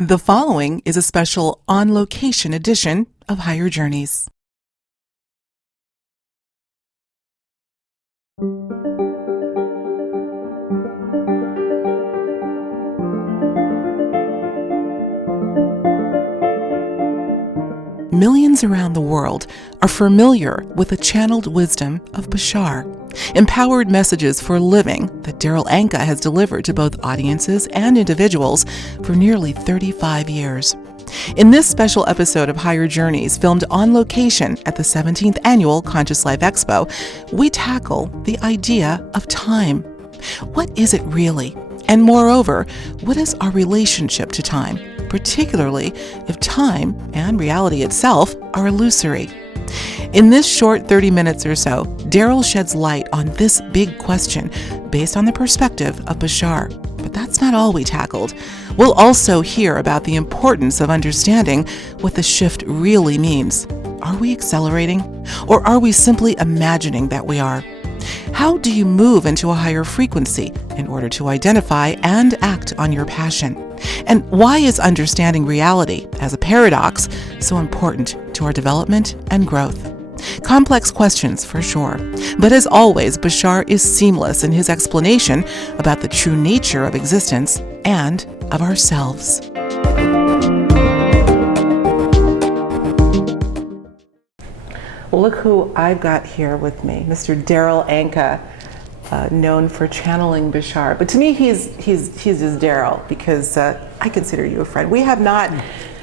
The following is a special on-location edition of Higher Journeys. Millions around the world are familiar with the channeled wisdom of Bashar, empowered messages for living that Darryl Anka has delivered to both audiences and individuals for nearly 35 years. In this special episode of Higher Journeys, filmed on location at the 17th Annual Conscious Life Expo, we tackle the idea of time. What is it really? And moreover, what is our relationship to time, particularly if time and reality itself are illusory? In this short 30 minutes or so, Darryl sheds light on this big question based on the perspective of Bashar. But that's not all we tackled. We'll also hear about the importance of understanding what the shift really means. Are we accelerating, or are we simply imagining that we are? How do you move into a higher frequency in order to identify and act on your passion? And why is understanding reality as a paradox so important to our development and growth? Complex questions for sure, but as always, Bashar is seamless in his explanation about the true nature of existence and of ourselves. Well, look who I've got here with me, Mr. Darryl Anka, known for channeling Bashar. But to me, he's just Darryl because I consider you a friend. We have not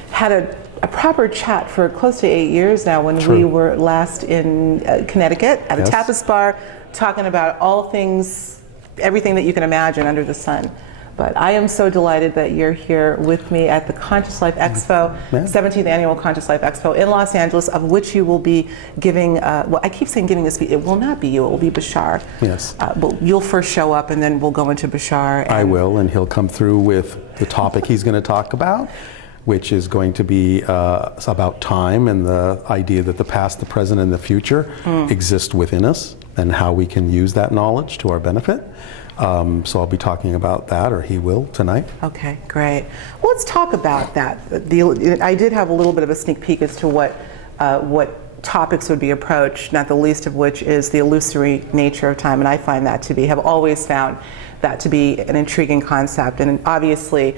had a proper chat for close to 8 years now when we were last in Connecticut at a tapas bar talking about all things, everything that you can imagine under the sun. But I am so delighted that you're here with me at the Conscious Life Expo, 17th Annual Conscious Life Expo in Los Angeles, of which you will be giving, well, I keep saying giving a speech. It will not be you, it will be Bashar. Yes. But you'll first show up and then we'll go into Bashar. And I will, and he'll come through with the topic he's going to talk about, which is going to be about time and the idea that the past, the present, and the future exist within us and how we can use that knowledge to our benefit. So I'll be talking about that, or he will, tonight. Okay, great. Well, let's talk about that. I did have a little bit of a sneak peek as to what topics would be approached, not the least of which is the illusory nature of time, and I find that to be, have always found that to be an intriguing concept, and obviously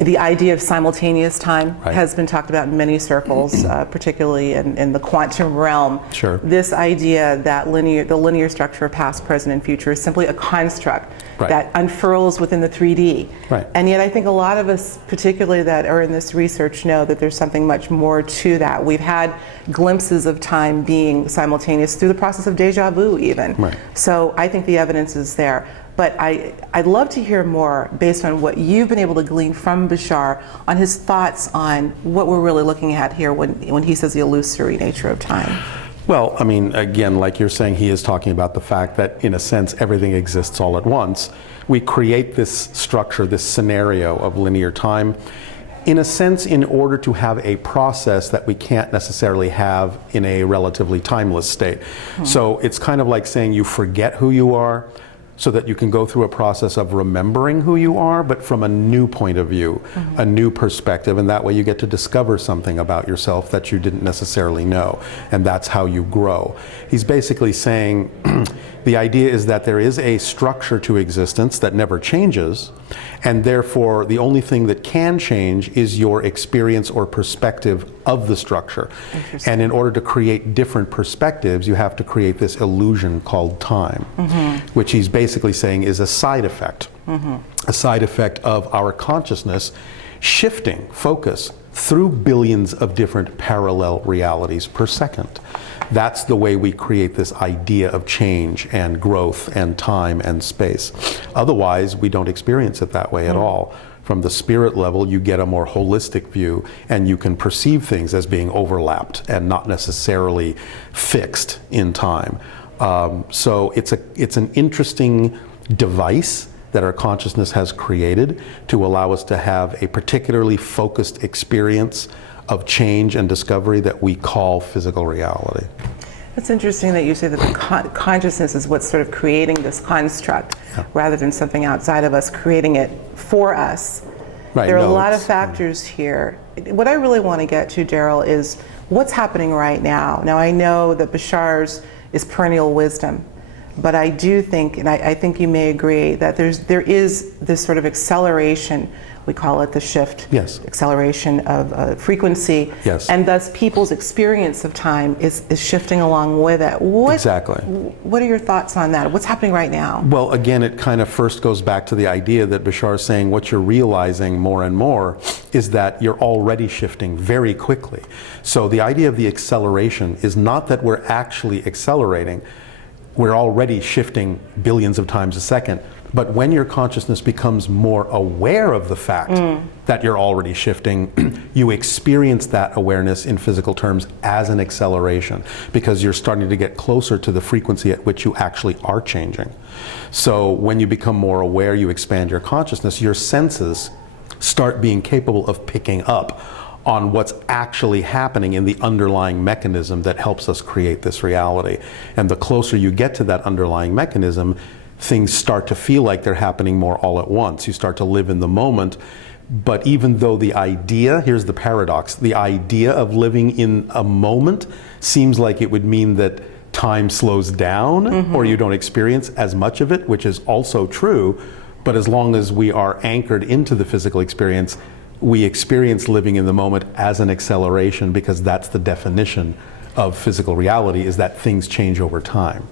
the idea of simultaneous time has been talked about in many circles, particularly in the quantum realm. Sure. This idea that the linear structure of past, present, and future is simply a construct that unfurls within the 3D. Right. And yet I think a lot of us, particularly that are in this research, know that there's something much more to that. We've had glimpses of time being simultaneous through the process of deja vu even. Right. So I think the evidence is there. But I'd love to hear more based on what you've been able to glean from Bashar on his thoughts on what we're really looking at here when he says the illusory nature of time. Well, I mean, again, like you're saying, he is talking about the fact that, in a sense, everything exists all at once. We create this structure, this scenario of linear time, in a sense, in order to have a process that we can't necessarily have in a relatively timeless state. So it's kind of like saying you forget who you are, so that you can go through a process of remembering who you are, but from a new point of view, a new perspective, and that way you get to discover something about yourself that you didn't necessarily know, and that's how you grow. He's basically saying the idea is that there is a structure to existence that never changes, and therefore the only thing that can change is your experience or perspective of the structure. And in order to create different perspectives, you have to create this illusion called time, which he's basically saying is a side effect, a side effect of our consciousness shifting focus through billions of different parallel realities per second. That's the way we create this idea of change and growth and time and space. Otherwise, we don't experience it that way at all. From the spirit level, you get a more holistic view, and you can perceive things as being overlapped and not necessarily fixed in time. So it's an interesting device that our consciousness has created to allow us to have a particularly focused experience of change and discovery that we call physical reality. It's interesting that you say that the consciousness is what's sort of creating this construct rather than something outside of us creating it for us. Right, There are a no, lot of it's- factors here. What I really want to get to, Darryl, is what's happening right now. Now, I know that Bashar's is perennial wisdom, but I do think, and I think you may agree, that there is this sort of acceleration. We call it the shift. Yes. Acceleration of frequency. Yes. And thus people's experience of time is shifting along with it. Exactly. What are your thoughts on that? What's happening right now? Well, again, it kind of first goes back to the idea that Bashar is saying what you're realizing more and more is that you're already shifting very quickly. So the idea of the acceleration is not that we're actually accelerating. We're already shifting billions of times a second. But when your consciousness becomes more aware of the fact that you're already shifting, you experience that awareness in physical terms as an acceleration, because you're starting to get closer to the frequency at which you actually are changing. So when you become more aware, you expand your consciousness, your senses start being capable of picking up on what's actually happening in the underlying mechanism that helps us create this reality. And the closer you get to that underlying mechanism, things start to feel like they're happening more all at once. You start to live in the moment. But even though the idea, here's the paradox, the idea of living in a moment seems like it would mean that time slows down or you don't experience as much of it, which is also true. But as long as we are anchored into the physical experience, we experience living in the moment as an acceleration, because that's the definition of physical reality, is that things change over time.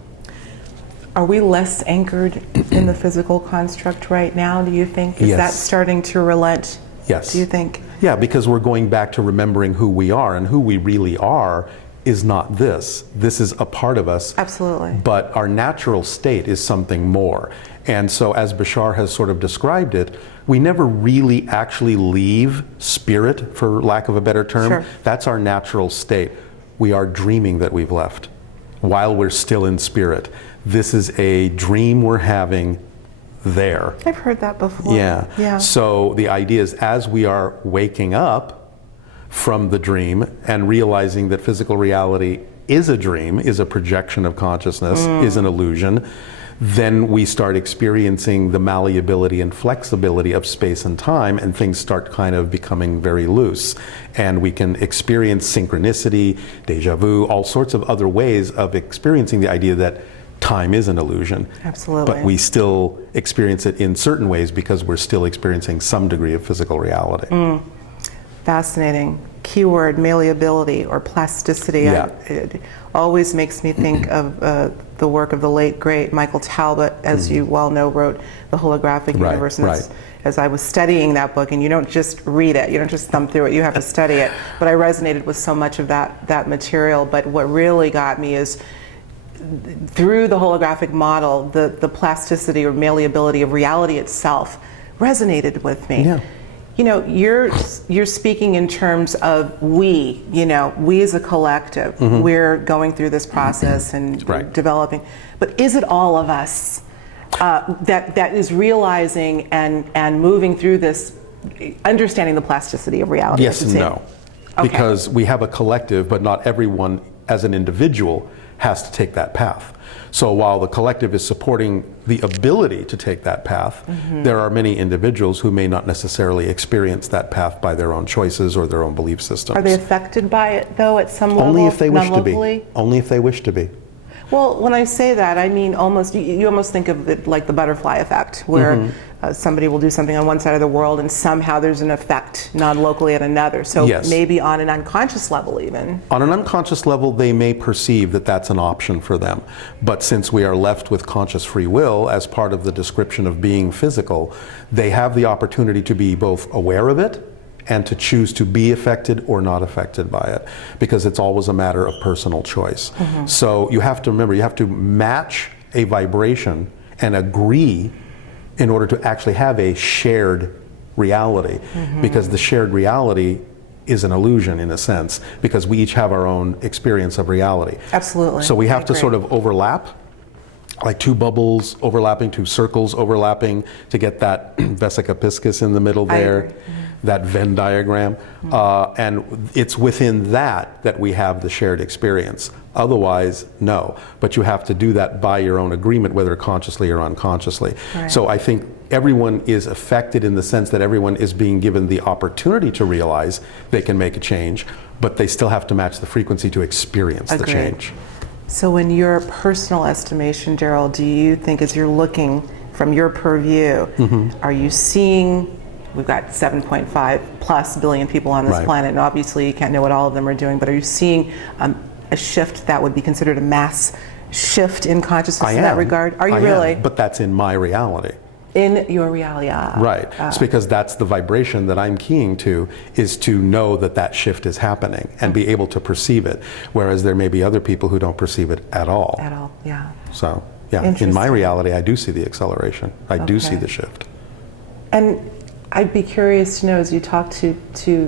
Are we less anchored in the physical construct right now, do you think? Is Yes. that starting to relent? Yes. Do you think? Yeah, because we're going back to remembering who we are, and who we really are is not this. This is a part of us. Absolutely. But our natural state is something more. And so as Bashar has sort of described it, we never really actually leave spirit, for lack of a better term. Sure. That's our natural state. We are dreaming that we've left while we're still in spirit. This is a dream we're having there. I've heard that before. Yeah. Yeah. So the idea is, as we are waking up from the dream and realizing that physical reality is a dream, is a projection of consciousness, is an illusion, then we start experiencing the malleability and flexibility of space and time, and things start kind of becoming very loose. And we can experience synchronicity, deja vu, all sorts of other ways of experiencing the idea that time is an illusion. Absolutely. But we still experience it in certain ways because we're still experiencing some degree of physical reality. Fascinating. Keyword, malleability or plasticity. Yeah. It always makes me think of the work of the late, great Michael Talbot, as you well know, wrote The Holographic Right, Universe. And right. as I was studying that book, and you don't just read it, you don't just thumb through it, you have to study it. But I resonated with so much of that material. But what really got me is, through the holographic model, the plasticity or malleability of reality itself resonated with me. Yeah. You know, you're speaking in terms of we as a collective. We're going through this process and Right. developing. But is it all of us that is realizing and moving through this, understanding the plasticity of reality? Yes and no. Okay. Because we have a collective, but not everyone as an individual has to take that path. So while the collective is supporting the ability to take that path, there are many individuals who may not necessarily experience that path by their own choices or their own belief systems. Are they affected by it, though, at some level? Only if they wish to be. non-locally? Only if they wish to be. Well, when I say that, I mean almost, you almost think of it like the butterfly effect, where somebody will do something on one side of the world and somehow there's an effect non-locally at another. So Yes. maybe on an unconscious level even. On an unconscious level, they may perceive that that's an option for them. But since we are left with conscious free will as part of the description of being physical, they have the opportunity to be both aware of it and to choose to be affected or not affected by it, because it's always a matter of personal choice. So you have to remember, you have to match a vibration and agree in order to actually have a shared reality, because the shared reality is an illusion in a sense, because we each have our own experience of reality. Absolutely. So we have I to agree. sort of overlap, like two bubbles overlapping, two circles overlapping, to get that vesica piscis in the middle I there, agree. that Venn diagram. And it's within that we have the shared experience. Otherwise, no. But you have to do that by your own agreement, whether consciously or unconsciously. Right. So I think everyone is affected in the sense that everyone is being given the opportunity to realize they can make a change, but they still have to match the frequency to experience the change. So in your personal estimation, Darryl, do you think, as you're looking from your purview, are you seeing, we've got 7.5 plus billion people on this planet, and obviously you can't know what all of them are doing, but are you seeing a shift that would be considered a mass shift in consciousness in that regard? Are you really? But that's in my reality. In your reality. Right. It's because that's the vibration that I'm keying to, is to know that that shift is happening and be able to perceive it. Whereas there may be other people who don't perceive it at all. At all, yeah. So, yeah, in my reality, I do see the acceleration. I do see the shift. And I'd be curious to know, as you talk to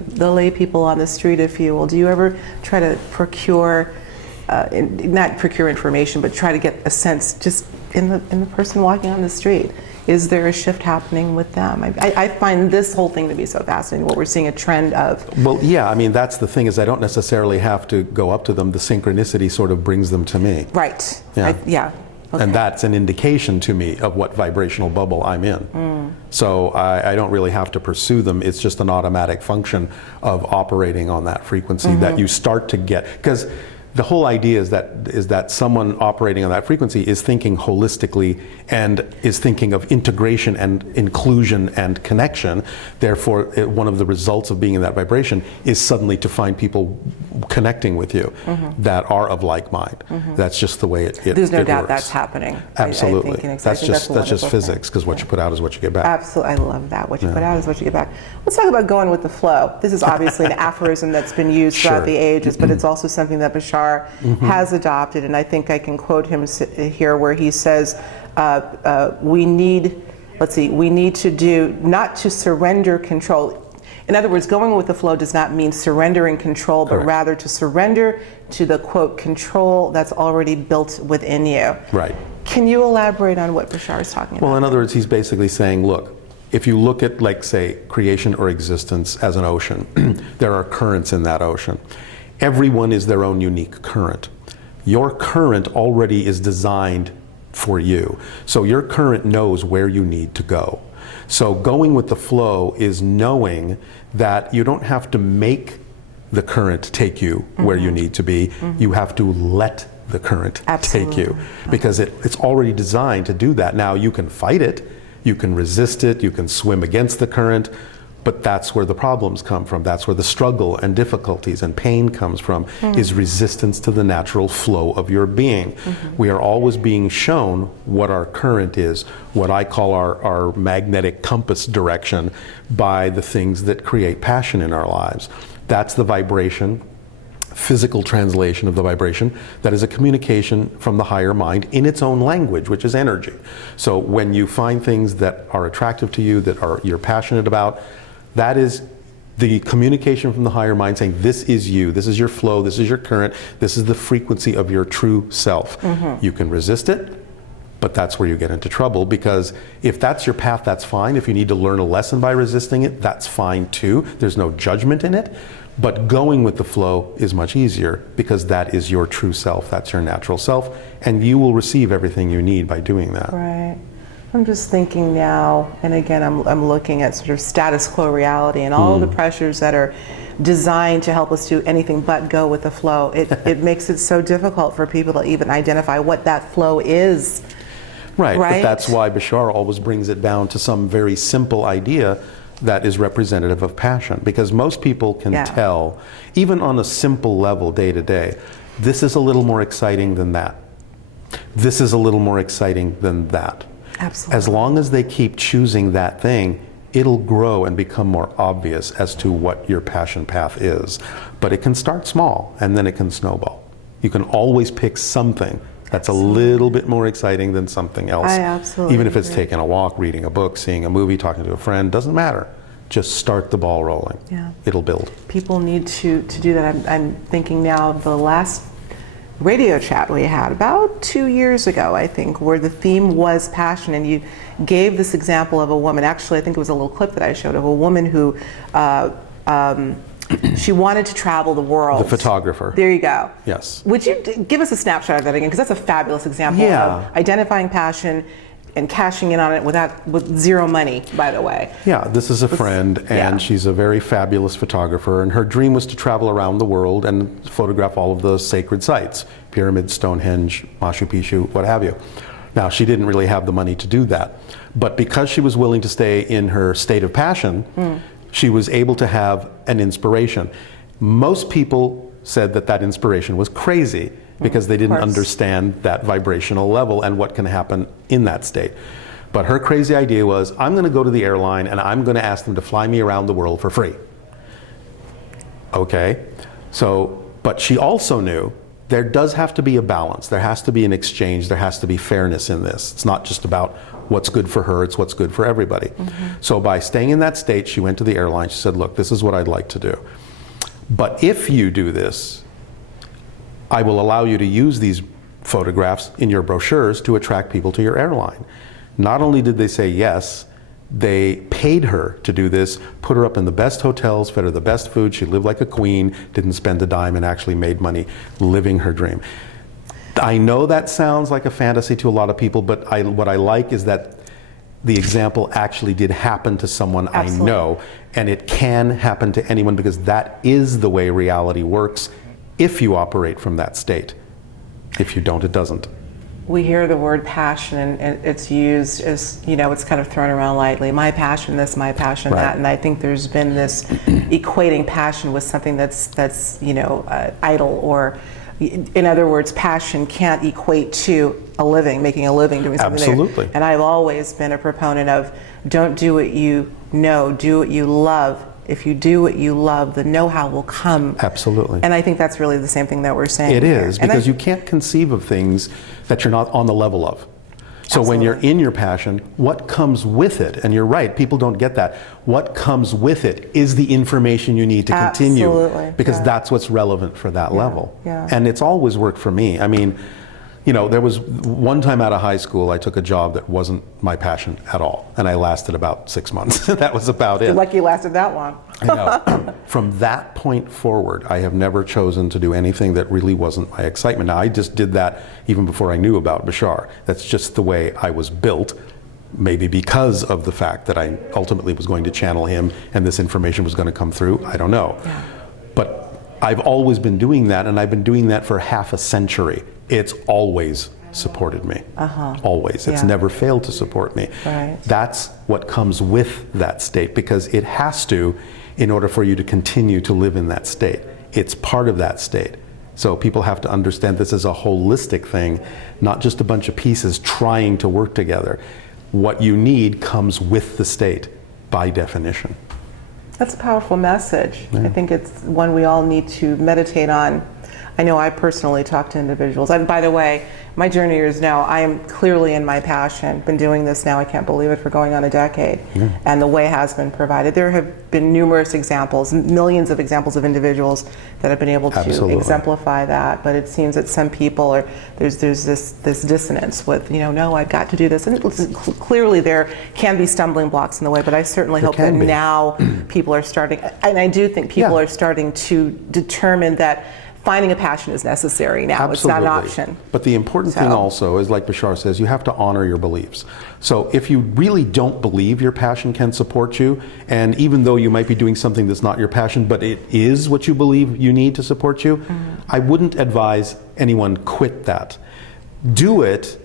the lay people on the street, if you will, do you ever try to procure, not procure information, but try to get a sense just in the person walking on the street? Is there a shift happening with them? I find this whole thing to be so fascinating, what we're seeing a trend of. Well, yeah, I mean, that's the thing, is I don't necessarily have to go up to them. The synchronicity sort of brings them to me. Right. Yeah. Okay. And that's an indication to me of what vibrational bubble I'm in. So I don't really have to pursue them. It's just an automatic function of operating on that frequency that you start to get. Because the whole idea is that someone operating on that frequency is thinking holistically and is thinking of integration and inclusion and connection. Therefore, one of the results of being in that vibration is suddenly to find people connecting with you that are of like mind. That's just the way it There's no doubt works. That's happening. Absolutely. I think that's just physics, because what you put out is what you get back. Absolutely. I love that. What you put out is what you get back. Let's talk about going with the flow. This is obviously an aphorism that's been used throughout the ages, but it's also something that Bashar has adopted, and I think I can quote him here where he says, we need to do, not to surrender control. In other words, going with the flow does not mean surrendering control, but rather to surrender to the, quote, control that's already built within you. Right. Can you elaborate on what Bashar is talking about? Well, in other words, he's basically saying, look, if you look at, like, say, creation or existence as an ocean, there are currents in that ocean. Everyone is their own unique current. Your current already is designed for you. So your current knows where you need to go. So going with the flow is knowing that you don't have to make the current take you where you need to be. You have to let the current take you, because it's already designed to do that. Now you can fight it, you can resist it, you can swim against the current, but that's where the problems come from. That's where the struggle and difficulties and pain comes from, is resistance to the natural flow of your being. We are always being shown what our current is, what I call our magnetic compass direction, by the things that create passion in our lives. That's the vibration, physical translation of the vibration, that is a communication from the higher mind in its own language, which is energy. So when you find things that are attractive to you, that you're passionate about, that is the communication from the higher mind saying, this is you, this is your flow, this is your current, this is the frequency of your true self. You can resist it, but that's where you get into trouble, because if that's your path, that's fine. If you need to learn a lesson by resisting it, that's fine too. There's no judgment in it. But going with the flow is much easier, because that is your true self, that's your natural self, and you will receive everything you need by doing that. Right. I'm just thinking now, and again, I'm looking at sort of status quo reality and all the pressures that are designed to help us do anything but go with the flow. It makes it so difficult for people to even identify what that flow is. Right, but that's why Bashar always brings it down to some very simple idea that is representative of passion, because most people can tell, even on a simple level day to day, this is a little more exciting than that. This is a little more exciting than that. Absolutely. As long as they keep choosing that thing, it'll grow and become more obvious as to what your passion path is. But it can start small, and then it can snowball. You can always pick something that's a little bit more exciting than something else. I absolutely Even if it's agree. taking a walk, reading a book, seeing a movie, talking to a friend, doesn't matter. Just start the ball rolling. Yeah. It'll build. People need to do that. I'm thinking now of the last radio chat we had about 2 years ago, I think, where the theme was passion, and you gave this example of a woman. Actually, I think it was a little clip that I showed of a woman who she wanted to travel the world. The photographer. There you go. Yes. Would you give us a snapshot of that again? Because that's a fabulous example of identifying passion and cashing in on it with zero money, by the way. Yeah, this is a friend, and she's a very fabulous photographer, and her dream was to travel around the world and photograph all of the sacred sites, pyramids, Stonehenge, Machu Picchu, what have you. Now, she didn't really have the money to do that, but because she was willing to stay in her state of passion, she was able to have an inspiration. Most people said that that inspiration was crazy, because they didn't understand that vibrational level and what can happen in that state. But her crazy idea was, I'm going to go to the airline and I'm going to ask them to fly me around the world for free. Okay, so, but she also knew there does have to be a balance. There has to be an exchange. There has to be fairness in this. It's not just about what's good for her, it's what's good for everybody. So by staying in that state, she went to the airline. She said, look, this is what I'd like to do. But if you do this, I will allow you to use these photographs in your brochures to attract people to your airline. Not only did they say yes, they paid her to do this, put her up in the best hotels, fed her the best food, she lived like a queen, didn't spend a dime, and actually made money living her dream. I know that sounds like a fantasy to a lot of people, but what I like is that the example actually did happen to someone I know, and it can happen to anyone, because that is the way reality works if you operate from that state. If you don't, it doesn't. We hear the word passion, and it's used as, you know, it's kind of thrown around lightly. My passion this, my passion that, and I think there's been this equating passion with something that's you know, idle, or in other words, passion can't equate to a living, making a living, doing something. Absolutely. And I've always been a proponent of, don't do what you know, do what you love. If you do what you love, the know-how will come. Absolutely. And I think that's really the same thing that we're saying. It here. is, because you can't conceive of things that you're not on the level of. So when you're in your passion, what comes with it, and you're right, people don't get that, what comes with it is the information you need to continue, because that's what's relevant for that level. And it's always worked for me. I mean, you know, there was one time out of high school, I took a job that wasn't my passion at all, and I lasted about 6 months. That was about it. You're lucky you lasted that long. I know. From that point forward, I have never chosen to do anything that really wasn't my excitement. Now, I just did that even before I knew about Bashar. That's just the way I was built, maybe because of the fact that I ultimately was going to channel him and this information was going to come through. I don't know. But I've always been doing that, and I've been doing that for half a century. It's always supported me. Always. It's never failed to support me. That's what comes with that state, because it has to, in order for you to continue to live in that state. It's part of that state. So people have to understand this is a holistic thing, not just a bunch of pieces trying to work together. What you need comes with the state, by definition. That's a powerful message. I think it's one we all need to meditate on. I know I personally talk to individuals, and by the way, my journey is now, I am clearly in my passion. Been doing this now, I can't believe it, for going on a decade, and the way has been provided. There have been numerous examples, millions of examples of individuals that have been able to exemplify that, but it seems that some people are, there's this dissonance with, you know, no, I've got to do this, and clearly there can be stumbling blocks in the way, but I certainly hope that now people are starting, and I do think people are starting to determine that finding a passion is necessary now. It's not an option. But the important thing also is, like Bashar says, you have to honor your beliefs. So if you really don't believe your passion can support you, and even though you might be doing something that's not your passion, but it is what you believe you need to support you, I wouldn't advise anyone quit that. Do it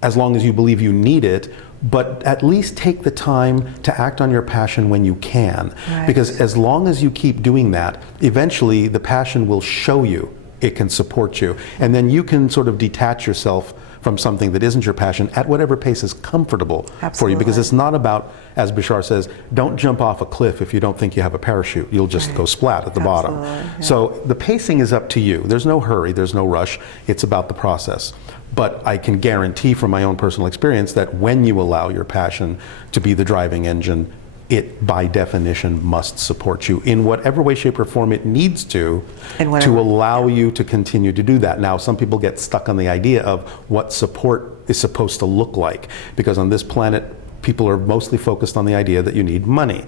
as long as you believe you need it, but at least take the time to act on your passion when you can. Because as long as you keep doing that, eventually the passion will show you it can support you. And then you can sort of detach yourself from something that isn't your passion at whatever pace is comfortable for you. Because it's not about, as Bashar says, don't jump off a cliff if you don't think you have a parachute. You'll just go splat at the bottom. So the pacing is up to you. There's no hurry, there's no rush. It's about the process. But I can guarantee from my own personal experience that when you allow your passion to be the driving engine, it by definition must support you in whatever way, shape, or form it needs to allow you to continue to do that. Now, some people get stuck on the idea of what support is supposed to look like, because on this planet people are mostly focused on the idea that you need money.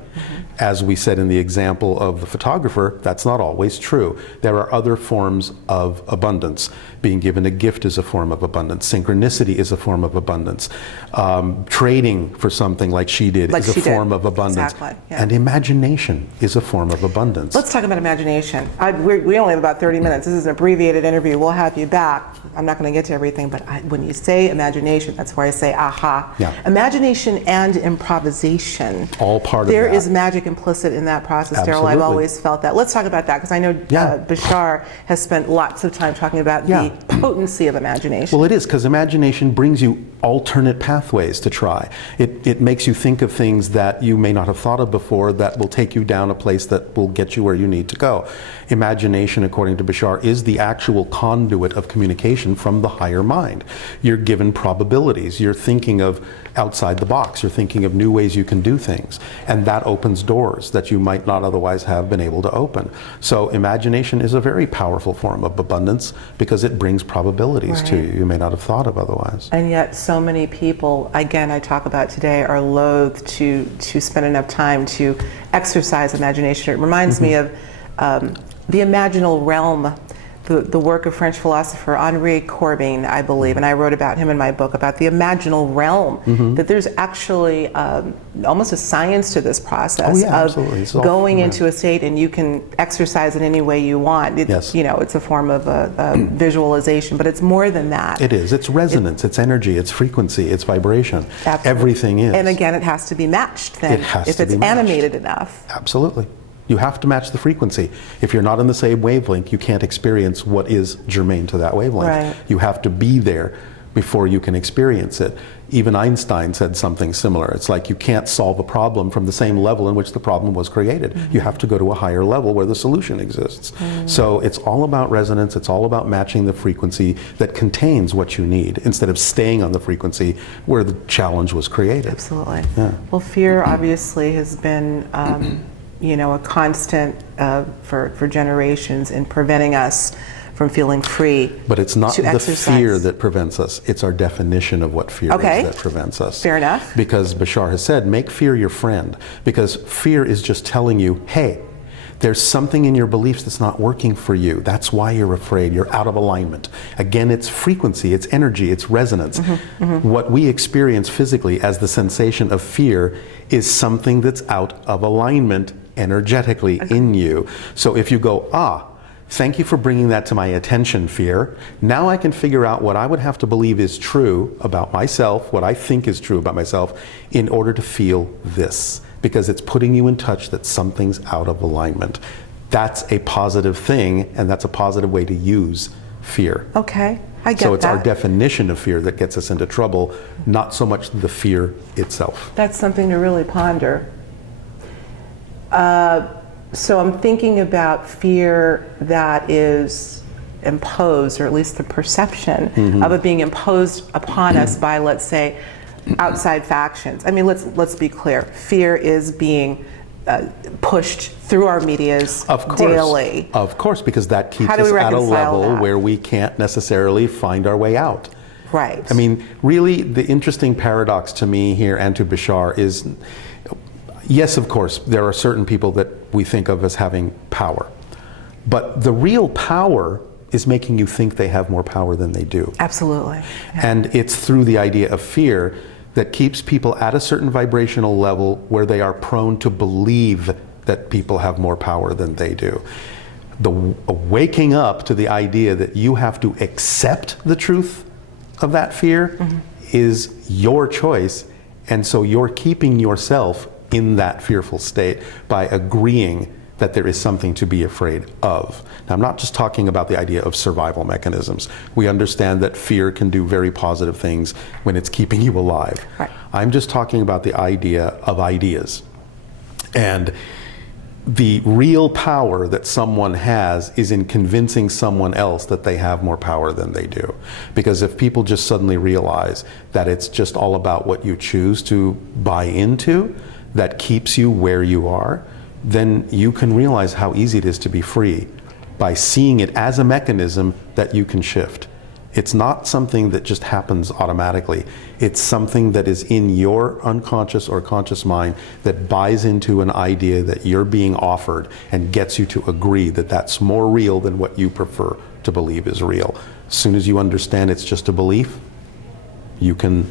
As we said in the example of the photographer, that's not always true. There are other forms of abundance. Being given a gift is a form of abundance. Synchronicity is a form of abundance. Trading for something like she did is a form of abundance. Exactly, yeah. And imagination is a form of abundance. Let's talk about imagination. We only have about 30 minutes. This is an abbreviated interview. We'll have you back. I'm not going to get to everything, but when you say imagination, that's where I say, aha. Yeah. Imagination and improvisation. All part of that. There is magic implicit in that process, Darryl. I've always felt that. Let's talk about that, because I know Bashar has spent lots of time talking about the potency of imagination. Well, it is, because imagination brings you alternate pathways to try. It makes you think of things that you may not have thought of before that will take you down a place that will get you where you need to go. Imagination, according to Bashar, is the actual conduit of communication from the higher mind. You're given probabilities. You're thinking of outside the box. You're thinking of new ways you can do things. And that opens doors that you might not otherwise have been able to open. So imagination is a very powerful form of abundance because it brings probabilities to you may not have thought of otherwise. And yet so many people, again, I talk about today, are loath to spend enough time to exercise imagination. It reminds me of the imaginal realm, the work of French philosopher Henri Corbin, I believe, and I wrote about him in my book, about the imaginal realm, that there's actually almost a science to this process of going into a state, and you can exercise it any way you want. You know, it's a form of visualization, but it's more than that. It is. It's resonance, it's energy, it's frequency, it's vibration. Absolutely. Everything is. And again, it has to be matched then, if it's animated enough. Absolutely. You have to match the frequency. If you're not in the same wavelength, you can't experience what is germane to that wavelength. Right. You have to be there before you can experience it. Even Einstein said something similar. It's like you can't solve a problem from the same level in which the problem was created. You have to go to a higher level where the solution exists. So it's all about resonance. It's all about matching the frequency that contains what you need, instead of staying on the frequency where the challenge was created. Absolutely. Yeah. Well, fear obviously has been you know, a constant for generations in preventing us from feeling free. But it's not the fear that prevents us, it's our definition of what fear is that prevents us. Fair enough. Because Bashar has said, make fear your friend. Because fear is just telling you, hey, there's something in your beliefs that's not working for you. That's why you're afraid. You're out of alignment. Again, it's frequency, it's energy, it's resonance. What we experience physically as the sensation of fear is something that's out of alignment energetically in you. So if you go, thank you for bringing that to my attention, fear. Now I can figure out what I would have to believe is true about myself, what I think is true about myself, in order to feel this. Because it's putting you in touch that something's out of alignment. That's a positive thing, and that's a positive way to use fear. Okay, I get that. So it's our definition of fear that gets us into trouble, not so much the fear itself. That's something to really ponder. So I'm thinking about fear that is imposed, or at least the perception of it being imposed upon us by, let's say, outside factions. I mean, let's be clear. Fear is being pushed through our medias daily. Of course, because that keeps us at a level where we can't necessarily find our way out. Right. I mean, really, the interesting paradox to me here and to Bashar is, yes, of course, there are certain people that we think of as having power. But the real power is making you think they have more power than they do. Absolutely. Yeah. And it's through the idea of fear that keeps people at a certain vibrational level where they are prone to believe that people have more power than they do. The waking up to the idea that you have to accept the truth of that fear is your choice, and so you're keeping yourself in that fearful state by agreeing that there is something to be afraid of. Now, I'm not just talking about the idea of survival mechanisms. We understand that fear can do very positive things when it's keeping you alive. Right. I'm just talking about the idea of ideas. And the real power that someone has is in convincing someone else that they have more power than they do. Because if people just suddenly realize that it's just all about what you choose to buy into that keeps you where you are, then you can realize how easy it is to be free by seeing it as a mechanism that you can shift. It's not something that just happens automatically. It's something that is in your unconscious or conscious mind that buys into an idea that you're being offered and gets you to agree that that's more real than what you prefer to believe is real. As soon as you understand it's just a belief, you can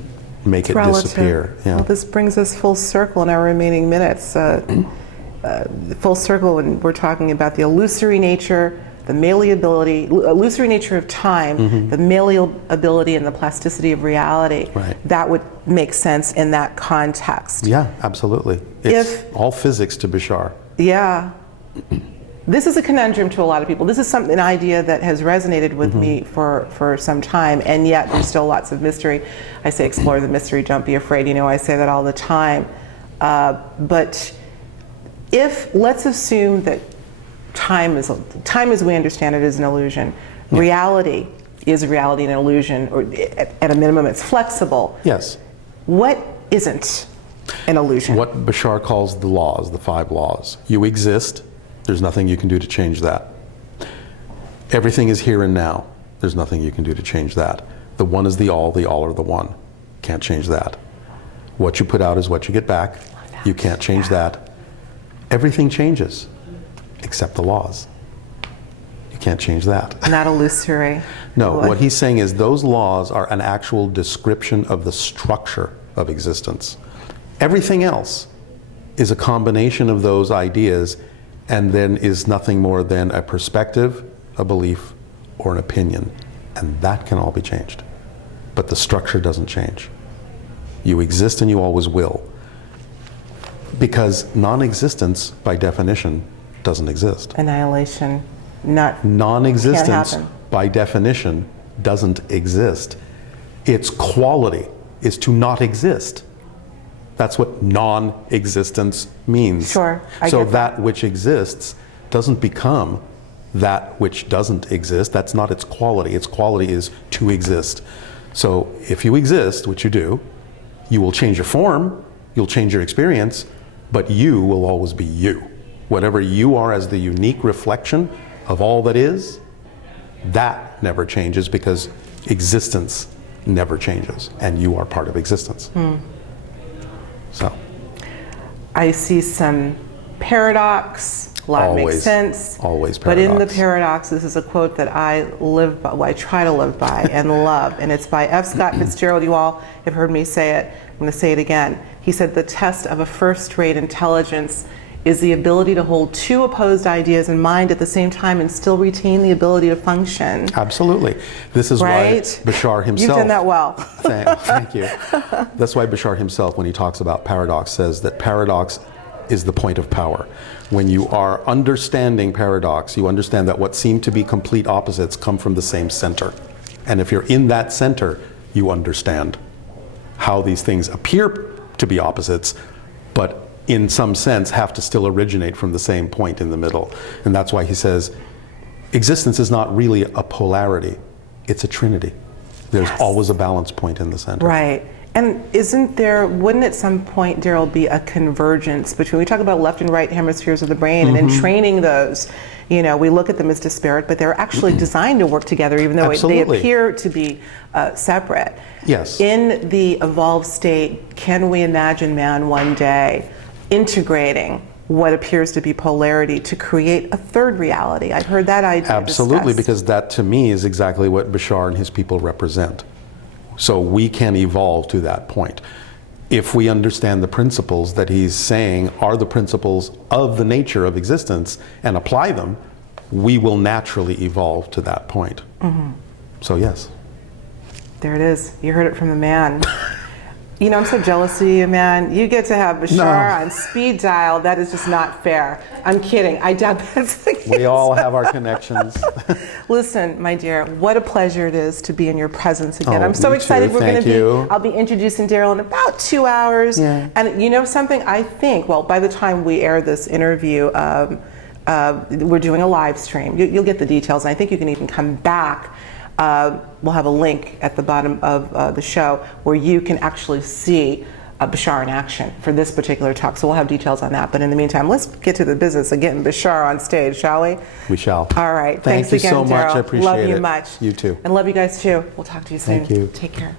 make it disappear. Yeah. Well, this brings us full circle in our remaining minutes. Full circle when we're talking about the illusory nature, the illusory nature of time, the malleability and the plasticity of reality. Right. That would make sense in that context. Yeah, absolutely. It's all physics to Bashar. Yeah. This is a conundrum to a lot of people. This is an idea that has resonated with me for some time, and yet there's still lots of mystery. I say explore the mystery, don't be afraid. You know, I say that all the time. But let's assume that time as we understand it is an illusion. Yeah. Reality is reality and an illusion, or at a minimum it's flexible. Yes. What isn't an illusion? What Bashar calls the laws, the 5 laws. You exist, there's nothing you can do to change that. Everything is here and now, there's nothing you can do to change that. The one is the all are the one. Can't change that. What you put out is what you get back. You can't change that. Everything changes, except the laws. You can't change that. Not illusory. No, what he's saying is those laws are an actual description of the structure of existence. Everything else is a combination of those ideas and then is nothing more than a perspective, a belief, or an opinion. And that can all be changed. But the structure doesn't change. You exist and you always will. Because non-existence, by definition, doesn't exist. Annihilation, not non-existence, can't happen. By definition, doesn't exist. Its quality is to not exist. That's what non-existence means. Sure, I so get that. That which exists doesn't become that which doesn't exist. That's not its quality. Its quality is to exist. So if you exist, which you do, you will change your form, you'll change your experience, but you will always be you. Whatever you are as the unique reflection of all that is, that never changes because existence never changes, and you are part of existence. So, I see some paradox. A lot makes sense. Always paradox. But in the paradox, this is a quote that I live by, well, I try to live by and love, and it's by F. Scott Fitzgerald. You all have heard me say it. I'm going to say it again. He said, the test of a first-rate intelligence is the ability to hold 2 opposed ideas in mind at the same time and still retain the ability to function. Absolutely. This is why Bashar himself... You've done that well. Thank you. That's why Bashar himself, when he talks about paradox, says that paradox is the point of power. When you are understanding paradox, you understand that what seem to be complete opposites come from the same center. And if you're in that center, you understand how these things appear to be opposites, but in some sense have to still originate from the same point in the middle. And that's why he says, existence is not really a polarity, it's a trinity. There's always a balance point in the center. Right. And wouldn't at some point, Darryl, be a convergence between, we talk about left and right hemispheres of the brain, and in training those, you know, we look at them as disparate, but they're actually designed to work together, even though they appear to be separate. Yes. In the evolved state, can we imagine man one day integrating what appears to be polarity to create a third reality? I've heard that idea Absolutely, discussed. because that to me is exactly what Bashar and his people represent. So we can evolve to that point. If we understand the principles that he's saying are the principles of the nature of existence and apply them, we will naturally evolve to that point. So yes. There it is. You heard it from the man. You know, I'm so jealous of you, man. You get to have Bashar on speed dial. That is just not fair. I'm kidding. I doubt that's the case. We all have our connections. Listen, my dear, what a pleasure it is to be in your presence again. Oh, I'm so me excited. too. Thank you. I'll be introducing Darryl in about 2 hours. Yeah. And you know something? I think, well, by the time we air this interview, we're doing a live stream. You'll get the details, and I think you can even come back. We'll have a link at the bottom of the show where you can actually see Bashar in action for this particular talk. So we'll have details on that. But in the meantime, let's get to the business of getting Bashar on stage, shall we? We shall. All right. Thank Thanks you again, so much. Darryl. I appreciate Love you it. much. You too. And love you guys too. We'll talk to you soon. Thank you. Take care.